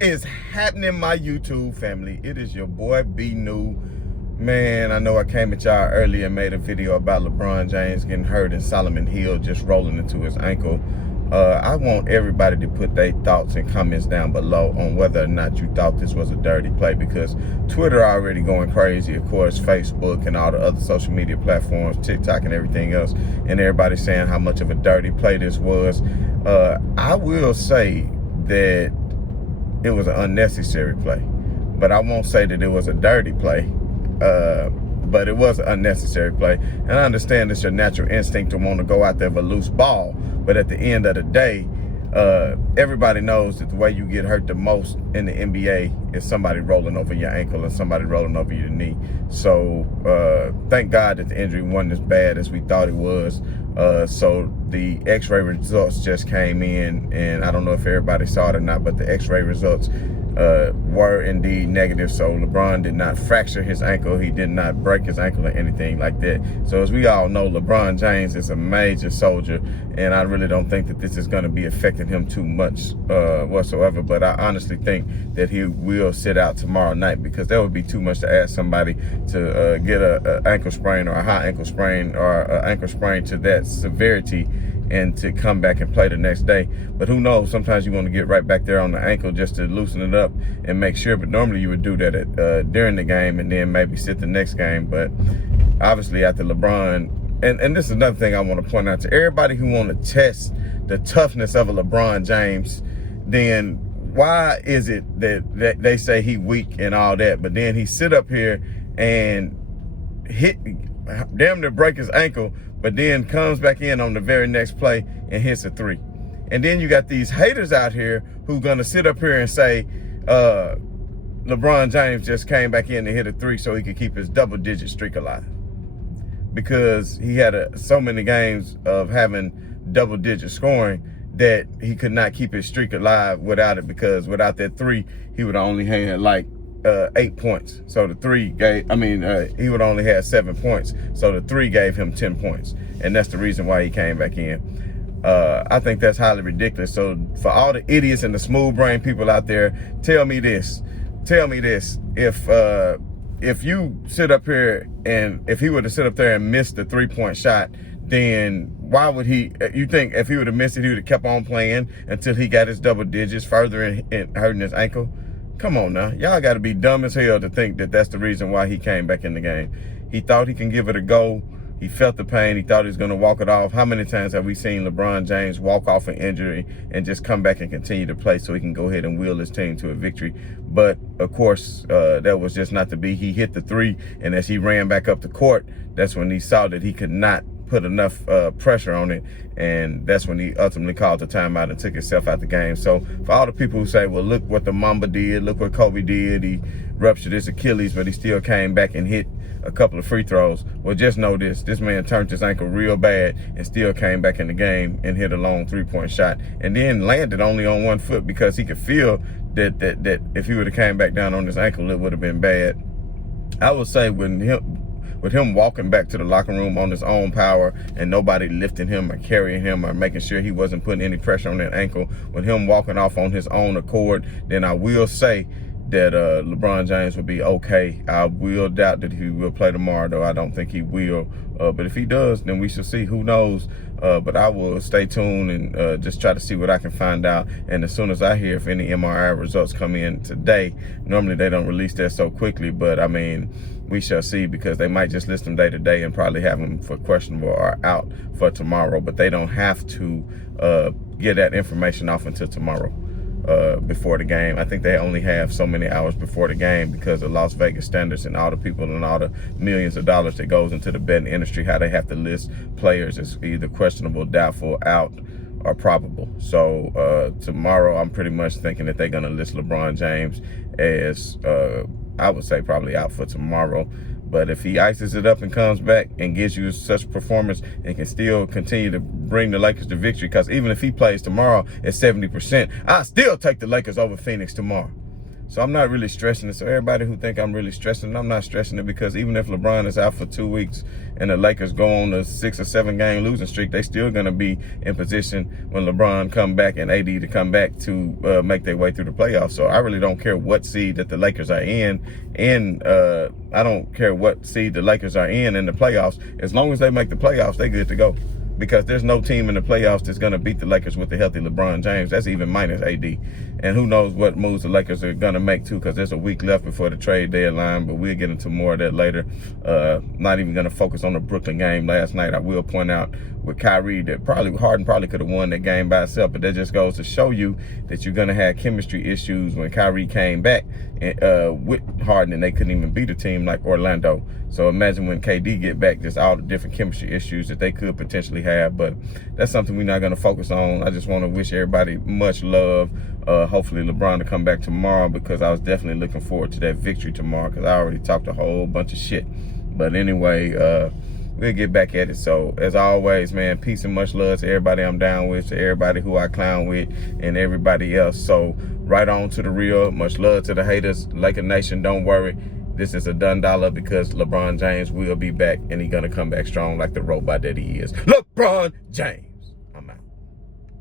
Is happening, my YouTube family? It is your boy B New. Man, I know I came at y'all earlier and made a video about LeBron James getting hurt and Solomon Hill just rolling into his ankle. I want everybody to put their thoughts and comments down below on whether or not you thought this was a dirty play, because Twitter already going crazy, of course, Facebook and all the other social media platforms, TikTok and everything else, and everybody saying how much of a dirty play this was. I will say that it was an unnecessary play, but I won't say that it was a dirty play. But it was an unnecessary play. And I understand it's your natural instinct to want to go out there with a loose ball, but at the end of the day, everybody knows that the way you get hurt the most in the NBA is somebody rolling over your ankle and somebody rolling over your knee. So thank God that the injury wasn't as bad as we thought it was. So the x-ray results just came in, and I don't know if everybody saw it or not, but the x-ray results were indeed negative. So LeBron did not fracture his ankle. He did not break his ankle or anything like that. So as we all know, LeBron James is a major soldier, and I really don't think that this is going to be affecting him too much whatsoever. But I honestly think that he will sit out tomorrow night, because that would be too much to ask somebody to get a ankle sprain or a high ankle sprain or an ankle sprain to that severity and to come back and play the next day. But who knows, sometimes you want to get right back there on the ankle just to loosen it up and make sure. But normally you would do that during the game and then maybe sit the next game. But obviously after LeBron, and this is another thing I want to point out to everybody who want to test the toughness of a LeBron James, then why is it that they say he weak and all that, but then he sit up here and damn near break his ankle, but then comes back in on the very next play and hits a three? And then you got these haters out here who gonna sit up here and say LeBron James just came back in and hit a three so he could keep his double-digit streak alive, because he had so many games of having double-digit scoring that he could not keep his streak alive without it, because without that three, he would only had like 8 points. So the three gave, he would only have 7 points. So the three gave him 10 points. And that's the reason why he came back in. I think that's highly ridiculous. So for all the idiots and the smooth brain people out there, tell me this. If you sit up here and if he were to sit up there and miss the 3-point shot, then why would he, you think if he would have missed it, he would have kept on playing until he got his double digits further and hurting his ankle? Come on now. Y'all got to be dumb as hell to think that that's the reason why he came back in the game. He thought he can give it a go. He felt the pain. He thought he was going to walk it off. How many times have we seen LeBron James walk off an injury and just come back and continue to play so he can go ahead and wheel his team to a victory? But, of course, that was just not to be. He hit the three, and as he ran back up the court, that's when he saw that he could not put enough pressure on it, and that's when he ultimately called the timeout and took himself out the game. So for all the people who say, well, look what the Mamba did, look what Kobe did, he ruptured his Achilles, but he still came back and hit a couple of free throws. Well, just know this man turned his ankle real bad and still came back in the game and hit a long 3-point shot, and then landed only on 1 foot, because he could feel that if he would have came back down on his ankle, it would have been bad. I would say with him walking back to the locker room on his own power and nobody lifting him or carrying him or making sure he wasn't putting any pressure on that ankle, with him walking off on his own accord, then I will say that LeBron James will be okay. I will doubt that he will play tomorrow, though. I don't think he will. But if he does, then we shall see. Who knows? But I will stay tuned and just try to see what I can find out. And as soon as I hear if any MRI results come in today, normally they don't release that so quickly, but we shall see, because they might just list them day to day and probably have them for questionable or out for tomorrow. But they don't have to get that information off until tomorrow. Before the game. I think they only have so many hours before the game, because of Las Vegas standards and all the people and all the millions of dollars that goes into the betting industry, how they have to list players as either questionable, doubtful, out, or probable. So tomorrow, I'm pretty much thinking that they're going to list LeBron James as, I would say, probably out for tomorrow. But if he ices it up and comes back and gives you such performance and can still continue to bring the Lakers to victory, because even if he plays tomorrow at 70%, I still take the Lakers over Phoenix tomorrow. So I'm not really stressing it. So everybody who think I'm really stressing it, I'm not stressing it, because even if LeBron is out for 2 weeks and the Lakers go on a 6 or 7 game losing streak, they still gonna be in position when LeBron come back and AD to come back to make their way through the playoffs. So I really don't care what seed that the Lakers are in, and I don't care what seed the Lakers are in the playoffs. As long as they make the playoffs, they good to go. Because there's no team in the playoffs that's going to beat the Lakers with the healthy LeBron James. That's even minus AD. And who knows what moves the Lakers are going to make, too, because there's a week left before the trade deadline. But we'll get into more of that later. Not even going to focus on the Brooklyn game last night. I will point out with Kyrie that Harden probably could have won that game by itself. But that just goes to show you that you're going to have chemistry issues when Kyrie came back with Harden, and they couldn't even beat a team like Orlando. So imagine when KD get back, just all the different chemistry issues that they could potentially have. But that's something we're not going to focus on. I just want to wish everybody much love. Hopefully LeBron to come back tomorrow, because I was definitely looking forward to that victory tomorrow, because I already talked a whole bunch of shit. But anyway, we'll get back at it. So as always, man, peace and much love to everybody I'm down with, to everybody who I clown with, and everybody else. So right on to the real. Much love to the haters. Laker Nation, don't worry. This is a done dollar, because LeBron James will be back, and he's going to come back strong like the robot that he is. LeBron James.